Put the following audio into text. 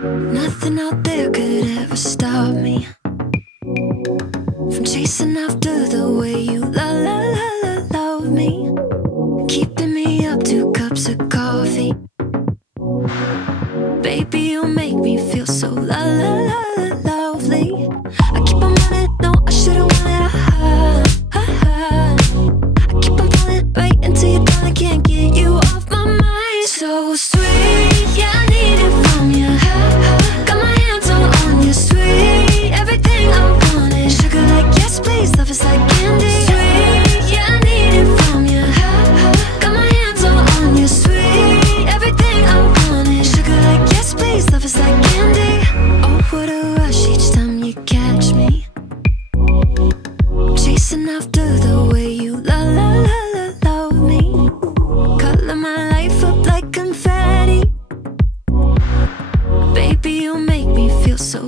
Nothing out there could ever stop me from chasing after the way you love me, keeping me up 2 cups of coffee. Baby, you make me feel so lovely. I keep on running, no, I should've wanted I keep on falling right into your dawn. I can't get you off my mind. So sweet, yeah, I need it from you. Got my hands all on you, sweet. Everything I want is sugar like yes, please. Love is like candy. Sweet, yeah, I need it from you. Got my hands all on you, sweet. Everything I want is sugar like yes, please. Love is like candy. Oh, what a rush each time you catch me chasing after the way you love me. Color my life up like confetti. Baby, you make me feel so